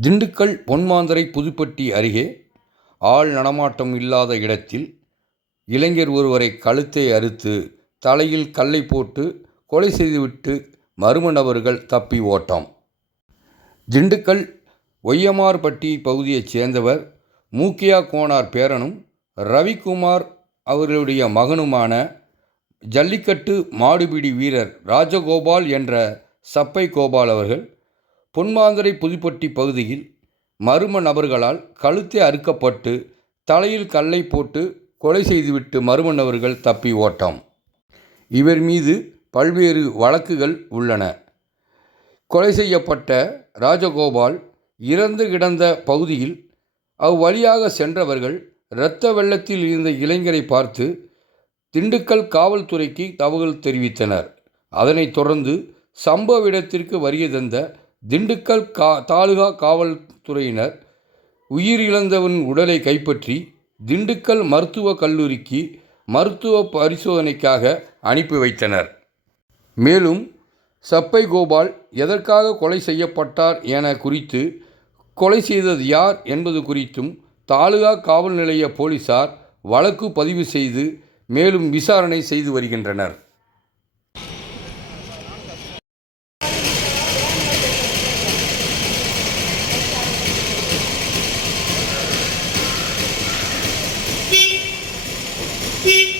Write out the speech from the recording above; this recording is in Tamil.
திண்டுக்கல் பொன்மாந்தரை புதுப்பட்டி அருகே ஆள் நடமாட்டம் இல்லாத இடத்தில் இளைஞர் ஒருவரை கழுத்தை அறுத்து தலையில் கல்லை போட்டு கொலை செய்துவிட்டு மர்ம நபர்கள் தப்பி ஓட்டம். திண்டுக்கல் ஒய்யமார்பட்டி பகுதியைச் சேர்ந்தவர் மூக்கியா கோனார் பேரனும் ரவிக்குமார் அவர்களுடைய மகனுமான ஜல்லிக்கட்டு மாடுபிடி வீரர் ராஜகோபால் என்ற சப்பை கோபால் அவர்கள் பொன்மாந்தரை புதுப்பட்டி பகுதியில் மர்ம நபர்களால் கழுத்தை அறுக்கப்பட்டு தலையில் கல்லை போட்டு கொலை செய்துவிட்டு மர்ம நபர்கள் தப்பி ஓட்டம். இவர் மீது பல்வேறு வழக்குகள் உள்ளன. கொலை செய்யப்பட்ட ராஜகோபால் இறந்து கிடந்த பகுதியில் அவ்வழியாக சென்றவர்கள் இரத்த வெள்ளத்தில் இருந்த இளைஞரை பார்த்து திண்டுக்கல் காவல்துறைக்கு தகவல் தெரிவித்தனர். அதனைத் தொடர்ந்து சம்பவ இடத்திற்கு வருகை தந்த திண்டுக்கல் கா தாலுகா காவல்துறையினர் உயிரிழந்தவன் உடலை கைப்பற்றி திண்டுக்கல் மருத்துவக் கல்லூரிக்கு மருத்துவ பரிசோதனைக்காக அனுப்பி வைத்தனர். மேலும் சப்பை கோபால் எதற்காக கொலை செய்யப்பட்டார் என குறித்து கொலை செய்தது யார் என்பது குறித்தும் தாலுகா காவல் நிலைய போலீசார் வழக்கு பதிவு செய்து மேலும் விசாரணை செய்து வருகின்றனர். Beep.